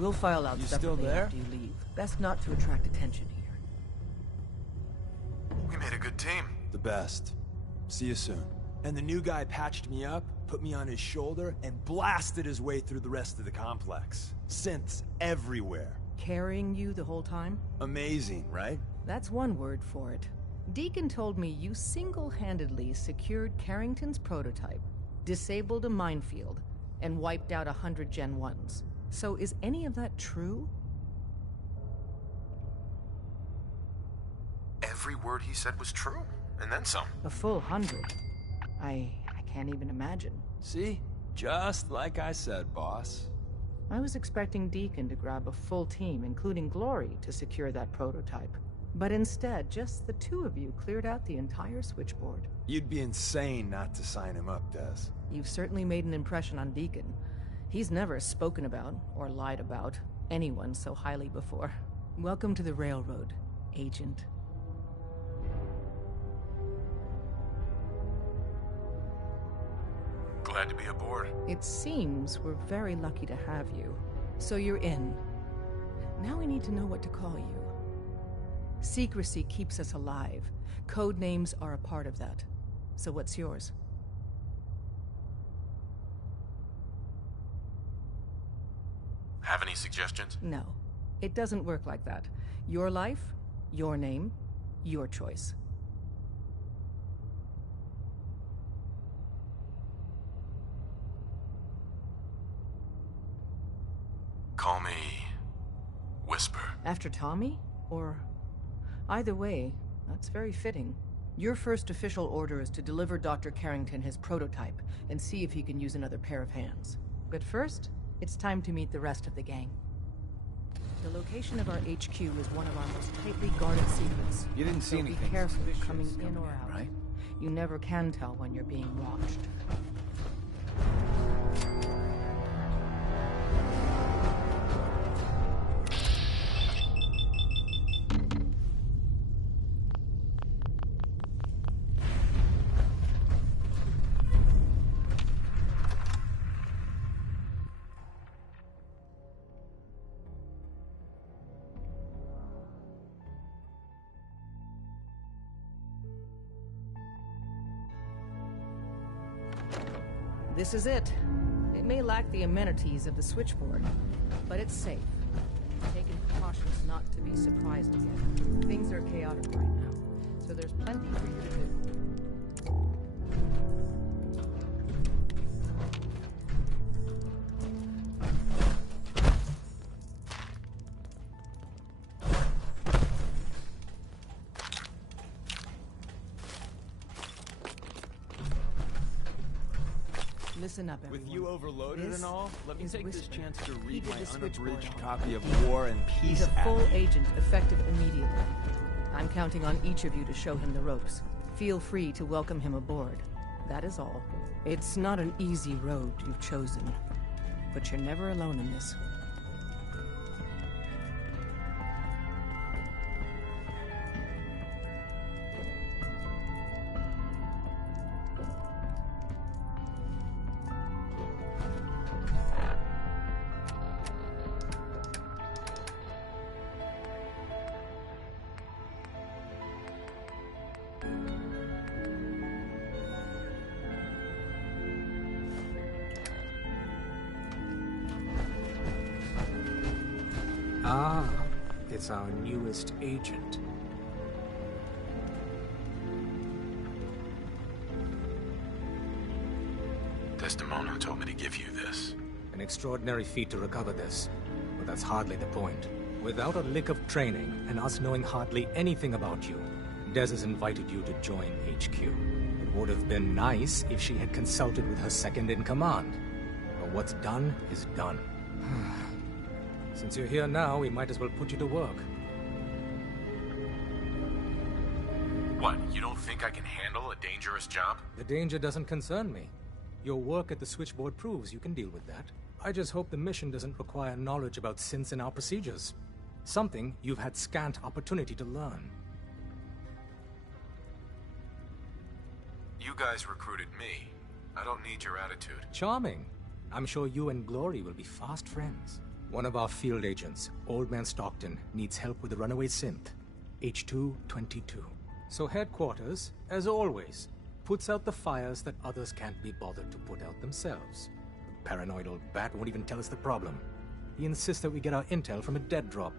We'll file out You separately still there? after you leave. Best not to attract attention here. We made a good team. The best. See you soon. And the new guy patched me up, put me on his shoulder, and blasted his way through the rest of the complex. Synths everywhere. Carrying you the whole time? Amazing, right? That's one word for it. Deacon told me you single-handedly secured Carrington's prototype, disabled a minefield, and wiped out 100 Gen 1s. So is any of that true? Every word he said was true, and then some. A full 100. I can't even imagine. See? Just like I said, boss. I was expecting Deacon to grab a full team, including Glory, to secure that prototype. But instead, just the two of you cleared out the entire switchboard. You'd be insane not to sign him up, Des. You've certainly made an impression on Deacon. He's never spoken about, or lied about, anyone so highly before. Welcome to the Railroad, Agent. Glad to be aboard. It seems we're very lucky to have you. So you're in. Now we need to know what to call you. Secrecy keeps us alive. Code names are a part of that. So what's yours? Have any suggestions? No. It doesn't work like that. Your life, your name, your choice. Call me Whisper. After Tommy? Or... Either way, that's very fitting. Your first official order is to deliver Dr. Carrington his prototype and see if he can use another pair of hands. But first, it's time to meet the rest of the gang. The location of our HQ is one of our most tightly guarded secrets. You didn't see so anything be careful suspicious coming in or out. right? You never can tell when you're being watched. This is it. It may lack the amenities of the switchboard, but it's safe. Taking precautions not to be surprised again. Things are chaotic right now, so there's plenty for you to do. Listen up, everyone. With you overloaded This and all, let me is take this Whisper. chance to He read did my the switchboard unabridged on. copy of War and He's Peace a full Act. agent, effective immediately. I'm counting on each of you to show him the ropes. Feel free to welcome him aboard. That is all. It's not an easy road you've chosen, but you're never alone in this. Ah, it's our newest agent. Desdemona told me to give you this. An extraordinary feat to recover this, but that's hardly the point. Without a lick of training, and us knowing hardly anything about you, Des has invited you to join HQ. It would have been nice if she had consulted with her second-in-command. But what's done is done. Since you're here now, we might as well put you to work. What, you don't think I can handle a dangerous job? The danger doesn't concern me. Your work at the switchboard proves you can deal with that. I just hope the mission doesn't require knowledge about synths and our procedures. Something you've had scant opportunity to learn. You guys recruited me. I don't need your attitude. Charming. I'm sure you and Glory will be fast friends. One of our field agents, Old Man Stockton, needs help with the runaway synth, H222. So headquarters, as always, puts out the fires that others can't be bothered to put out themselves. The paranoidal bat won't even tell us the problem. He insists that we get our intel from a dead drop.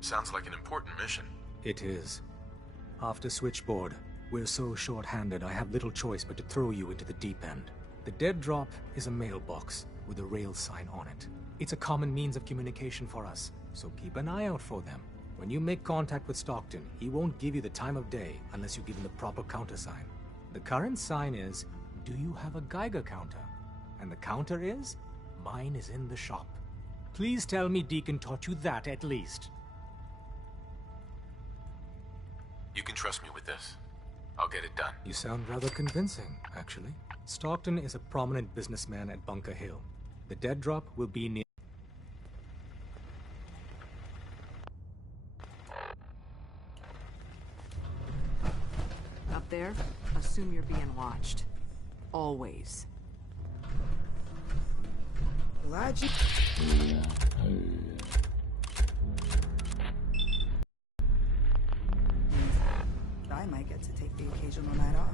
Sounds like an important mission. It is. After Switchboard, we're so short-handed I have little choice but to throw you into the deep end. The dead drop is a mailbox with a rail sign on it. It's a common means of communication for us, so keep an eye out for them. When you make contact with Stockton, he won't give you the time of day unless you give him the proper countersign. The current sign is, do you have a Geiger counter? And the counter is, mine is in the shop. Please tell me Deacon taught you that at least. You can trust me with this. I'll get it done. You sound rather convincing, actually. Stockton is a prominent businessman at Bunker Hill. The dead drop will be near... Up there, assume you're being watched. Always. Glad you... I might get to take the occasional night off.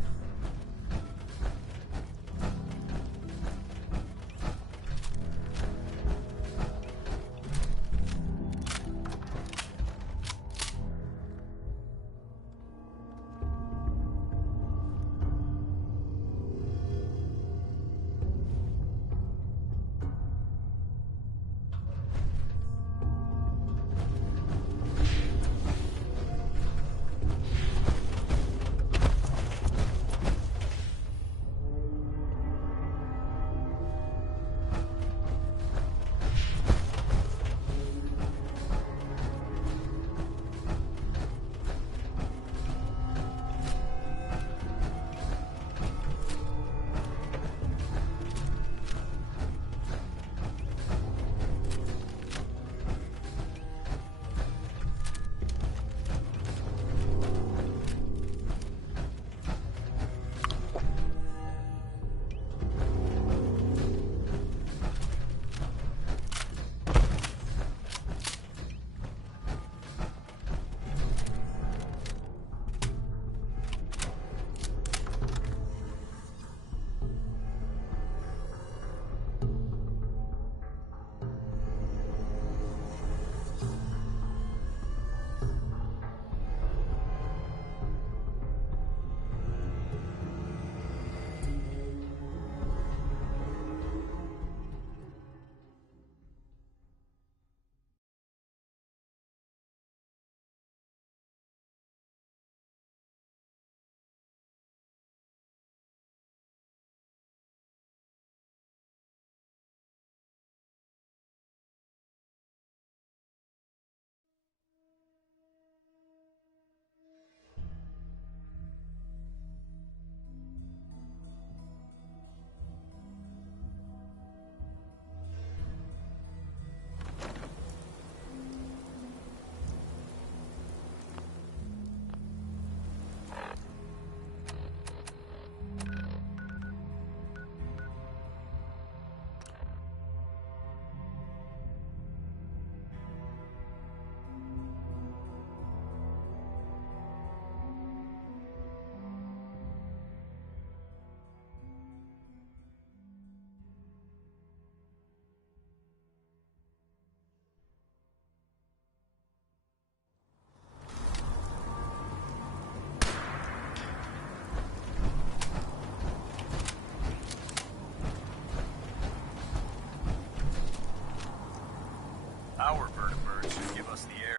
Our vertebrates should give us the air.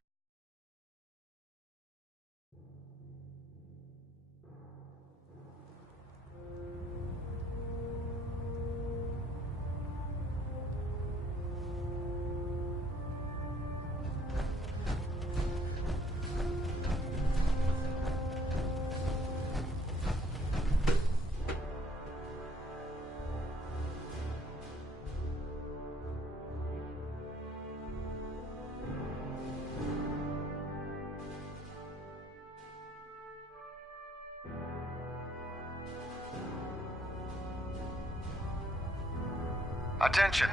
Attention,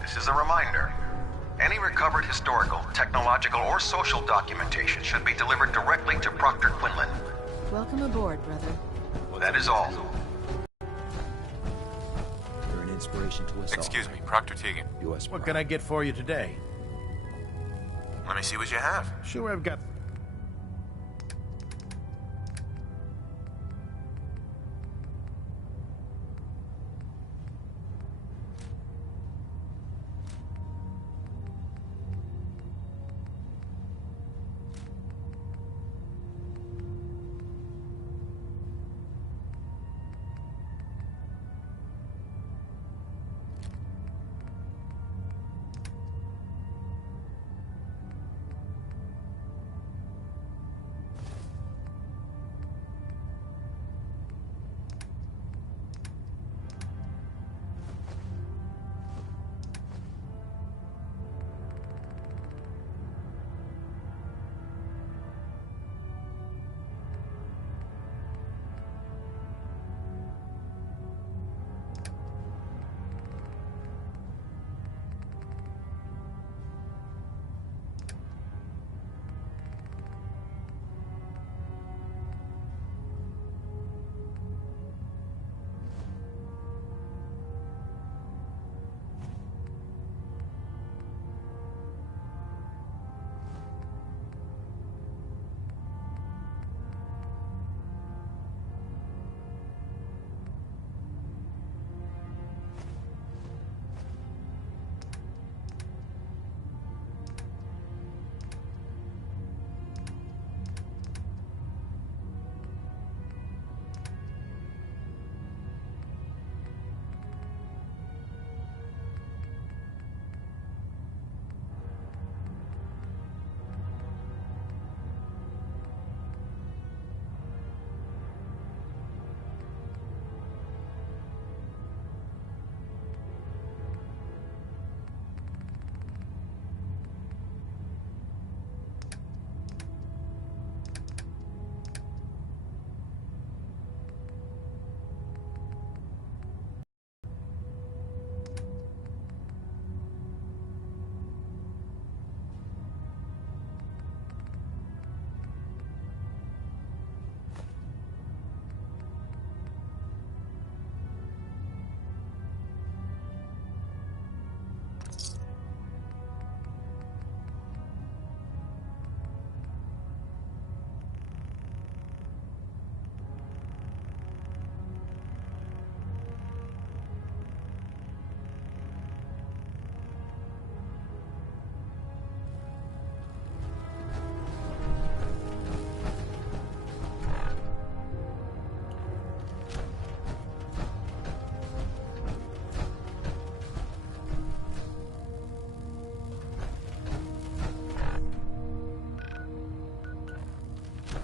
this is a reminder. Any recovered historical, technological, or social documentation should be delivered directly to Proctor Quinlan. Welcome aboard, brother. That is all. You're an inspiration to us all. Excuse me, Proctor Tegan. U.S. What can I get for you today? Let me see what you have. Sure, I've got...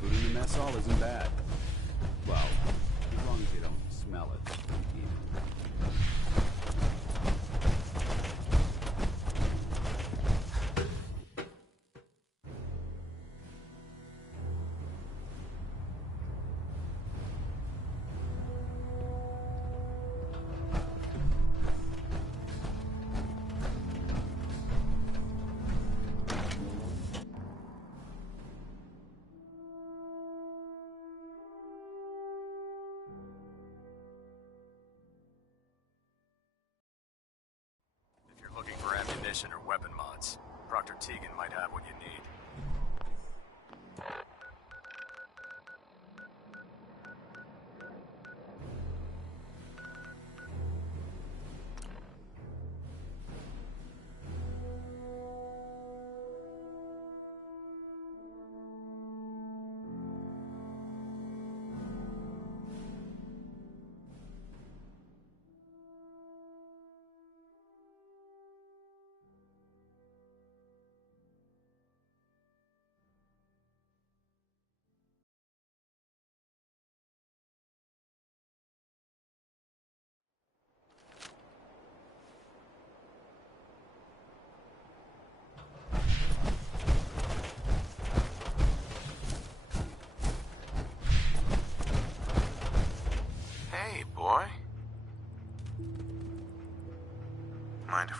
Food in the mess hall isn't bad. Well, as long as you don't smell it. If you're looking for ammunition or weapon mods, Proctor Tegan might have what you need.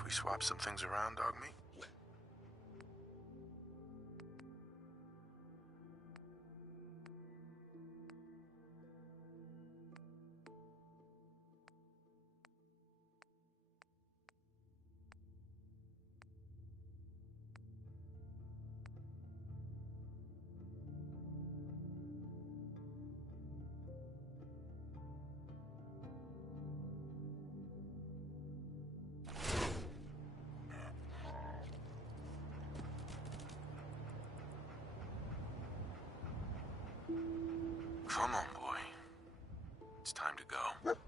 we swap some things around, dog meat? Come on, boy. It's time to go.